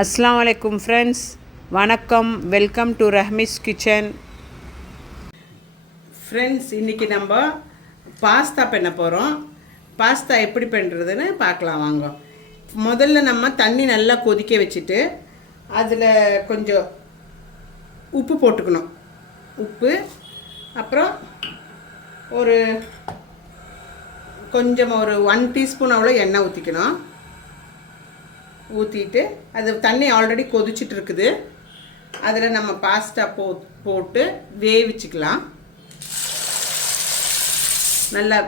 அஸ்ஸலாமு அலைக்கும் ஃப்ரெண்ட்ஸ், வணக்கம். Welcome to Rahmi's kitchen. Friends, இன்றைக்கி நம்ம பாஸ்தா பண்ண போகிறோம். பாஸ்தா எப்படி பண்ணுறதுன்னு பார்க்கலாம் வாங்க. முதல்ல நம்ம தண்ணி நல்லா கொதிக்க வச்சுட்டு அதில் கொஞ்சம் உப்பு போட்டுக்கணும். உப்பு, அப்புறம் ஒரு கொஞ்சம் ஒரு 1 டீஸ்பூன் அவ்வளோ எண்ணெய் ஊற்றிக்கணும். ஊற்றிட்டு அது தண்ணி ஆல்ரெடி கொதிச்சுட்டு இருக்குது. அதில் நம்ம பாஸ்தா போட்டு வேவிச்சுக்கலாம். நல்லா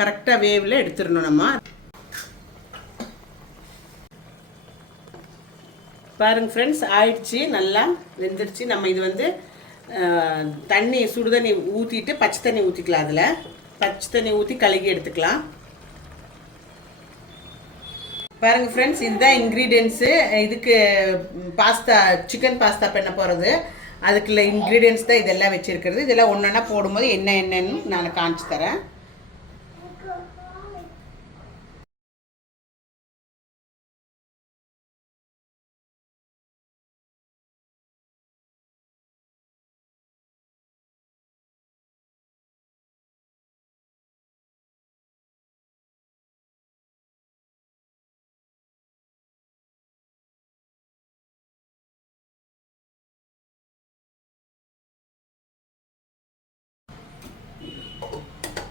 கரெக்டாக வேவில் எடுத்துடணும். நம்ம பாருங்க ஃப்ரெண்ட்ஸ், ஆயிடுச்சு, நல்லா வெந்துடுச்சு. நம்ம இது வந்து தண்ணி சுடுதண்ணி ஊற்றிட்டு பச்சை தண்ணி ஊற்றிக்கலாம். அதில் பச்சை தண்ணி ஊற்றி கழுகி எடுத்துக்கலாம். பாருங்கள் ஃப்ரெண்ட்ஸ், இதுதான் இன்க்ரீடியன்ஸு. இதுக்கு பாஸ்தா, சிக்கன் பாஸ்தா பண்ண போகிறது. அதுக்குள்ள இன்க்ரீடியன்ஸ் தான் இதெல்லாம் வச்சுருக்கிறது. இதெல்லாம் ஒன்றா போடும்போது என்னன்னு நான் காமிச்சு தரேன்.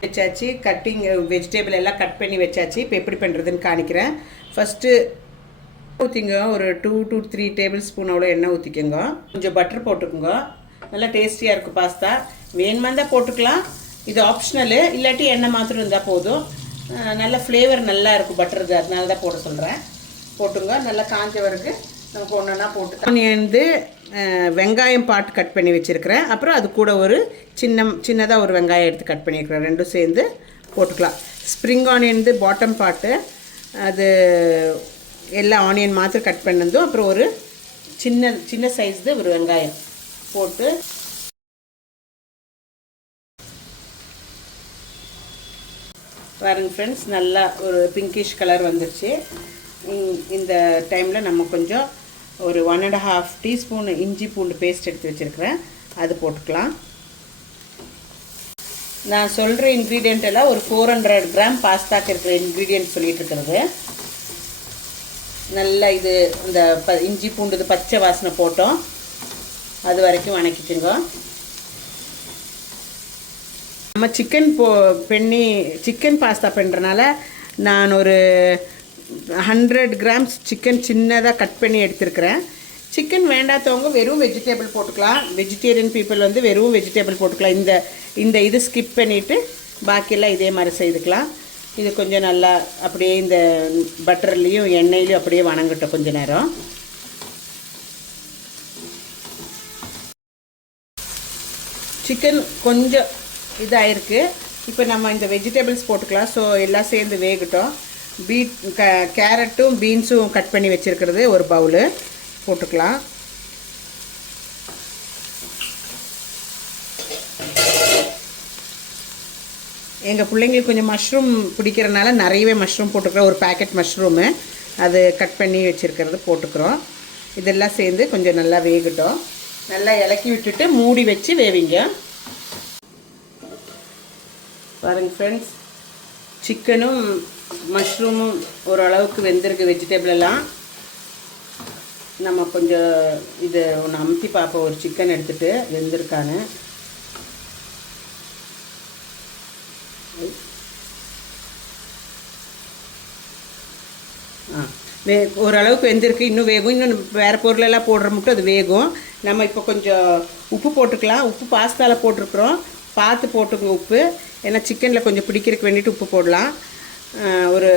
வச்சாச்சு, கட்டிங் வெஜிடபிள் எல்லாம் கட் பண்ணி வச்சாச்சு. இப்போ எப்படி பண்ணுறதுன்னு காணிக்கிறேன். ஃபஸ்ட்டு ஊற்றிங்க, ஒரு 2 to 3 டேபிள் ஸ்பூன் அவ்வளோ எண்ணெய் ஊற்றிக்கோங்க. கொஞ்சம் பட்டர் போட்டுக்கோங்க. நல்லா டேஸ்டியாக இருக்கும் பாஸ்தா. வேணுமா தான் போட்டுக்கலாம், இது ஆப்ஷனலு. இல்லாட்டி எண்ணெய் மாத்திரம் இருந்தால் போதும். நல்ல ஃப்ளேவர் நல்லா இருக்கும் பட்டருக்கு, அதனால தான் போட சொல்கிறேன். போட்டுங்க. நல்லா காஞ்ச வரைக்கும் நமக்கு ஒன்றா போட்டு வந்து வெங்காயம் பாட்டு கட் பண்ணி வச்சுருக்கிறேன். அப்புறம் அது கூட ஒரு சின்னதாக ஒரு வெங்காயம் எடுத்து கட் பண்ணியிருக்கிறேன். ரெண்டும் சேர்ந்து போட்டுக்கலாம். ஸ்ப்ரிங் ஆனியன் பாட்டம் பாட்டு, அது எல்லா ஆனியன் மாத்திரம் கட் பண்ணதும், அப்புறம் ஒரு சின்ன சைஸ்து ஒரு வெங்காயம் போட்டு பாருங்க ஃப்ரெண்ட்ஸ், நல்லா ஒரு பிங்கிஷ் கலர் வந்துருச்சு. இந்த டைமில் நம்ம கொஞ்சம் ஒரு 1.5 டீஸ்பூன் இஞ்சி பூண்டு பேஸ்ட் எடுத்து வச்சுருக்கிறேன், அது போட்டுக்கலாம். நான் சொல்கிற இன்க்ரீடியண்ட் எல்லாம் ஒரு 400 கிராம் பாஸ்தாக்கு இருக்கிற இன்க்ரீடியன்ட் சொல்லிகிட்டு இருக்கிறது. நல்லா இது இந்த இஞ்சி பூண்டு பச்சை வாசனை போட்டோம், அது வரைக்கும் வணக்கிச்சுங்க. நம்ம சிக்கன் பாஸ்தா பண்ணுறனால நான் ஒரு 100 கிராம்ஸ் சிக்கன் சின்னதாக கட் பண்ணி எடுத்துருக்கிறேன். சிக்கன் வேண்டாதவங்க வெறும் வெஜிடேபிள் போட்டுக்கலாம். வெஜிடேரியன் பீப்புள் வந்து வெறும் வெஜிடேபிள் போட்டுக்கலாம். இந்த இது ஸ்கிப் பண்ணிவிட்டு பாக்கியெல்லாம் இதே மாதிரி செய்துக்கலாம். இது கொஞ்சம் நல்லா அப்படியே இந்த பட்டர்லேயும் எண்ணெயிலையும் அப்படியே வணங்கட்டும் கொஞ்ச நேரம். சிக்கன் கொஞ்சம் இதாகிருக்கு. இப்போ நம்ம இந்த வெஜிடபிள்ஸ் போட்டுக்கலாம். ஸோ எல்லாம் சேர்ந்து வேகட்டும். கேரட்டும் பீன்ஸும் கட் பண்ணி வச்சுருக்கிறது ஒரு பவுலு போட்டுக்கலாம். எங்கள் பிள்ளைங்களுக்கு கொஞ்சம் மஷ்ரூம் பிடிக்கிறனால நிறையவே மஷ்ரூம் போட்டுக்கிறோம். ஒரு பேக்கெட் மஷ்ரூமு அது கட் பண்ணி வச்சுருக்கிறது போட்டுக்கிறோம். இதெல்லாம் சேர்ந்து கொஞ்சம் நல்லா வேகட்டும். நல்லா இலக்கி விட்டுட்டு மூடி வச்சு வேவிங்க. பாருங்கள் ஃப்ரெண்ட்ஸ், சிக்கனும் மஷ்ரூமும் ஓரளவுக்கு வெந்திருக்கு. வெஜிடபிள் எல்லாம் நம்ம கொஞ்சம் இது ஒன்று அமுத்தி பார்ப்போம். ஒரு சிக்கன் எடுத்துகிட்டு வெந்திருக்கான்னு. ஓரளவுக்கு வெந்திருக்கு. இன்னும் வேகும். இன்னும் வேறு பொருளெல்லாம் போடுற மட்டும் அது வேகும். நம்ம இப்போ கொஞ்சம் உப்பு போட்டுக்கலாம். உப்பு பாஸ்தாவில் போட்டிருக்குறோம், பார்த்து போட்டுக்கோங்க உப்பு. ஏன்னா சிக்கனில் கொஞ்சம் பிடிக்கிறதுக்கு வேண்டிட்டு உப்பு போடலாம். ஒரு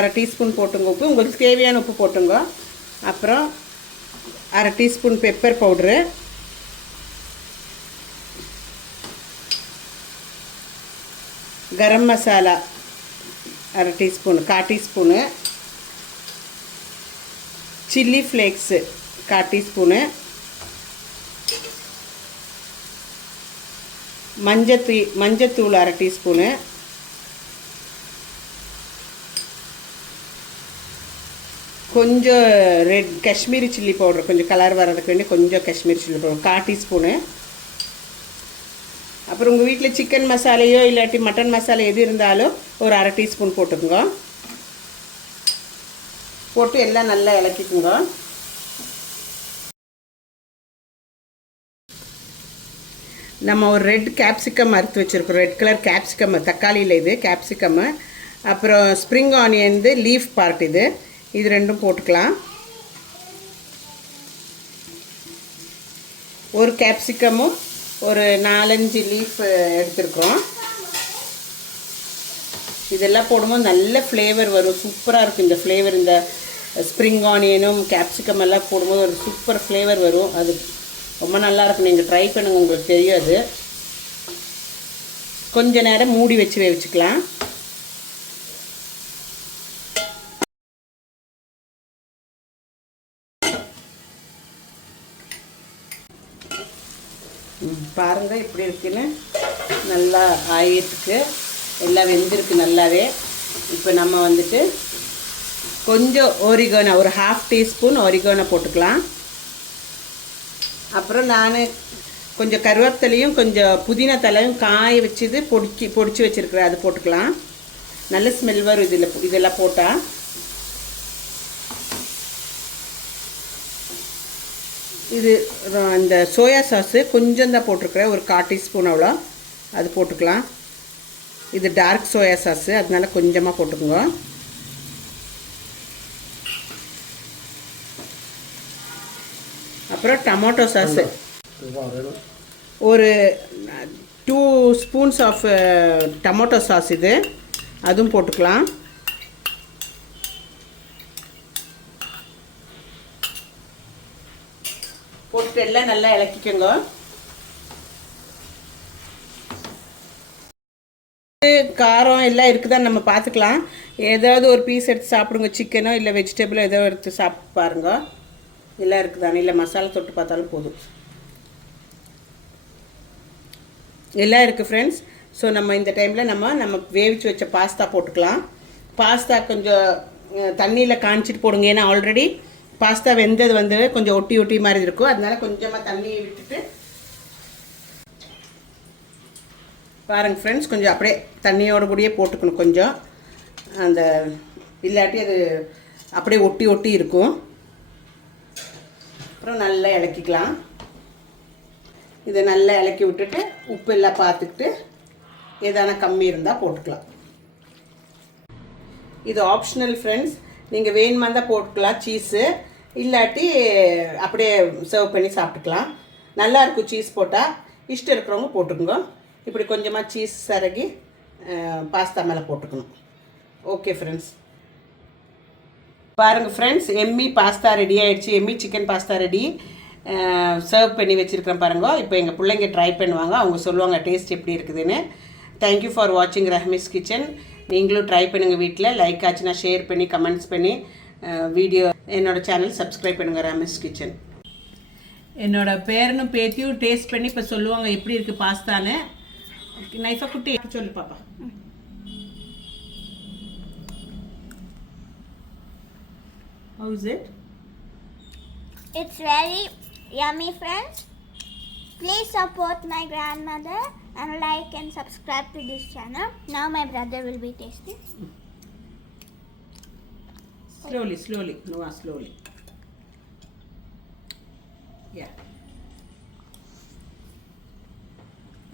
1/2 டீஸ்பூன் போட்டுங்க உப்பு. உங்களுக்கு தேவையான உப்பு போட்டுங்க. அப்புறம் 1/2 teaspoon pepper powder, garam masala 1/2 teaspoon, 1/4 teaspoon, chilli flakes 1/4 teaspoon, மஞ்சத்தூள் 1/2 டீஸ்பூனு, கொஞ்சம் ரெட் காஷ்மீரி சில்லி பவுடர், கொஞ்சம் கலர் வர்றதுக்கு வேண்டி கொஞ்சம் காஷ்மீரி சில்லி பவுடர் 1/4 டீஸ்பூனு. அப்புறம் உங்கள் வீட்டில் சிக்கன் மசாலையோ இல்லாட்டி மட்டன் மசாலா எது இருந்தாலும் ஒரு 1/2 டீஸ்பூன் போட்டுக்குங்க. போட்டு எல்லாம் நல்லா இலக்கிக்குங்க. நம்ம ஒரு ரெட் கேப்சிகம் அறுத்து வச்சுருக்கோம், ரெட் கலர் கேப்சிகம், தக்காளியில் இது கேப்சிகம்மு. அப்புறம் ஸ்ப்ரிங் ஆனியன் லீஃப் பார்ட் இது ரெண்டும் போட்டுக்கலாம். ஒரு கேப்சிகமும் ஒரு 4-5 லீஃப் எடுத்துருக்கோம். இதெல்லாம் போடும்போது நல்ல ஃப்ளேவர் வரும், சூப்பராக இருக்கும் இந்த ஃப்ளேவர். இந்த ஸ்ப்ரிங் ஆனியனும் கேப்சிகம் எல்லாம் போடும்போது ஒரு சூப்பர் ஃப்ளேவர் வரும். அது ரொம்ப நல்லாயிருக்கும், நீங்கள் ட்ரை பண்ணுங்கள், உங்களுக்கு தெரியாது. கொஞ்ச நேரம் மூடி வச்சு வேவிச்சுக்கலாம். பாருங்கள் இப்படி இருக்குன்னு, நல்லா ஆயிருக்கு, எல்லாம் வெந்திருக்கு நல்லாவே. இப்போ நம்ம வந்துட்டு கொஞ்சம் ஒரிகானோ, ஒரு 1/2 டீஸ்பூன் ஒரிகானோ போட்டுக்கலாம். அப்புறம் நான் கொஞ்சம் கருவேப்பிலையும் கொஞ்சம் புதினா தலையும் காய வச்சுது பொடிச்சு வச்சுருக்கிறேன், அது போட்டுக்கலாம். நல்ல ஸ்மெல் வரும் இதெல்லாம் போட்டால். இது இந்த சோயா சாஸு கொஞ்சம் தான் போட்டிருக்கிறேன், ஒரு 1/4 டீஸ்பூன் அவ்வளோ, அது போட்டுக்கலாம். இது டார்க் சோயா சாஸு, அதனால கொஞ்சமாக போட்டுக்குங்க. அப்புறம் டொமேட்டோ சாஸு ஒரு 2 ஸ்பூன்ஸ் ஆஃப் டொமேட்டோ சாஸ் இது, அதுவும் போட்டுக்கலாம். போட்டு எல்லாம் நல்லா இலக்கிக்கோங்க. காரம் எல்லாம் இருக்குதான்னு நம்ம பார்த்துக்கலாம். ஏதாவது ஒரு பீஸ் எடுத்து சாப்பிடுங்க, சிக்கனோ இல்லை வெஜிடபிளோ ஏதோ எடுத்து சாப்பிட்டு பாருங்க, எல்லாம் இருக்குதானே. இல்லை மசாலா தொட்டு பார்த்தாலும் போதும், எல்லாம் இருக்குது ஃப்ரெண்ட்ஸ். ஸோ நம்ம இந்த டைமில் நம்ம வேவிச்சு வச்ச பாஸ்தா போட்டுக்கலாம். பாஸ்தா கொஞ்சம் தண்ணியில் காய்ச்சிட்டு போடுங்க, ஏன்னா ஆல்ரெடி பாஸ்தா வெந்தது கொஞ்சம் ஒட்டி மாதிரி இருக்கும், அதனால கொஞ்சமாக தண்ணியை விட்டுட்டு பாருங்கள் ஃப்ரெண்ட்ஸ். கொஞ்சம் அப்படியே தண்ணியோடு கூடயே போட்டுக்கணும் கொஞ்சம், அந்த இல்லாட்டி அது அப்படியே ஒட்டி இருக்கும். அப்புறம் நல்லா இலக்கிக்கலாம். இதை நல்லா இலக்கி விட்டுட்டு உப்பு எல்லாம் பார்த்துக்கிட்டு எதான கம்மி இருந்தால் போட்டுக்கலாம். இது ஆப்ஷனல் ஃப்ரெண்ட்ஸ், நீங்கள் வேணுமா தான் போட்டுக்கலாம் சீஸு, இல்லாட்டி அப்படியே சர்வ் பண்ணி சாப்பிட்டுக்கலாம். நல்லாயிருக்கும் சீஸ் போட்டால், இஷ்டம் இருக்கிறவங்க போட்டுக்கோங்க. இப்படி கொஞ்சமாக சீஸ் சரகி பாஸ்தா மேலே போட்டுக்கணும். ஓகே ஃப்ரெண்ட்ஸ், பாருங்கள் ஃப்ரெண்ட்ஸ், எம்மி பாஸ்தா ரெடி ஆகிடுச்சு. எம்மி சிக்கன் பாஸ்தா ரெடி, சர்வ் பண்ணி வச்சுருக்கிறேன் பாருங்கள். இப்போ எங்கள் பிள்ளைங்க ட்ரை பண்ணுவாங்க, அவங்க சொல்லுவாங்க டேஸ்ட் எப்படி இருக்குதுன்னு. தேங்க்யூ ஃபார் வாட்சிங் ரஹ்மிஸ் கிச்சன். நீங்களும் ட்ரை பண்ணுங்கள் வீட்டில். லைக் ஆச்சுன்னா ஷேர் பண்ணி கமெண்ட்ஸ் பண்ணி வீடியோ என்னோடய சேனல் சப்ஸ்கிரைப் பண்ணுங்கள் ரஹ்மிஸ் கிச்சன். என்னோட பேரனும் பேத்தியும் டேஸ்ட் பண்ணி இப்போ சொல்லுவாங்க எப்படி இருக்குது பாஸ்தான்னு. நைஃபா குட்டி சொல்லு பாப்பா. How is it? It's very yummy, friends. Please support my grandmother and like and subscribe to this channel. Now my brother will be tasting. Slowly. Noah, slowly. Yeah.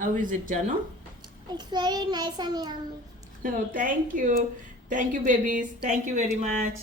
How is it, Jano? It's very nice and yummy. Oh, thank you. Thank you, babies. Thank you very much.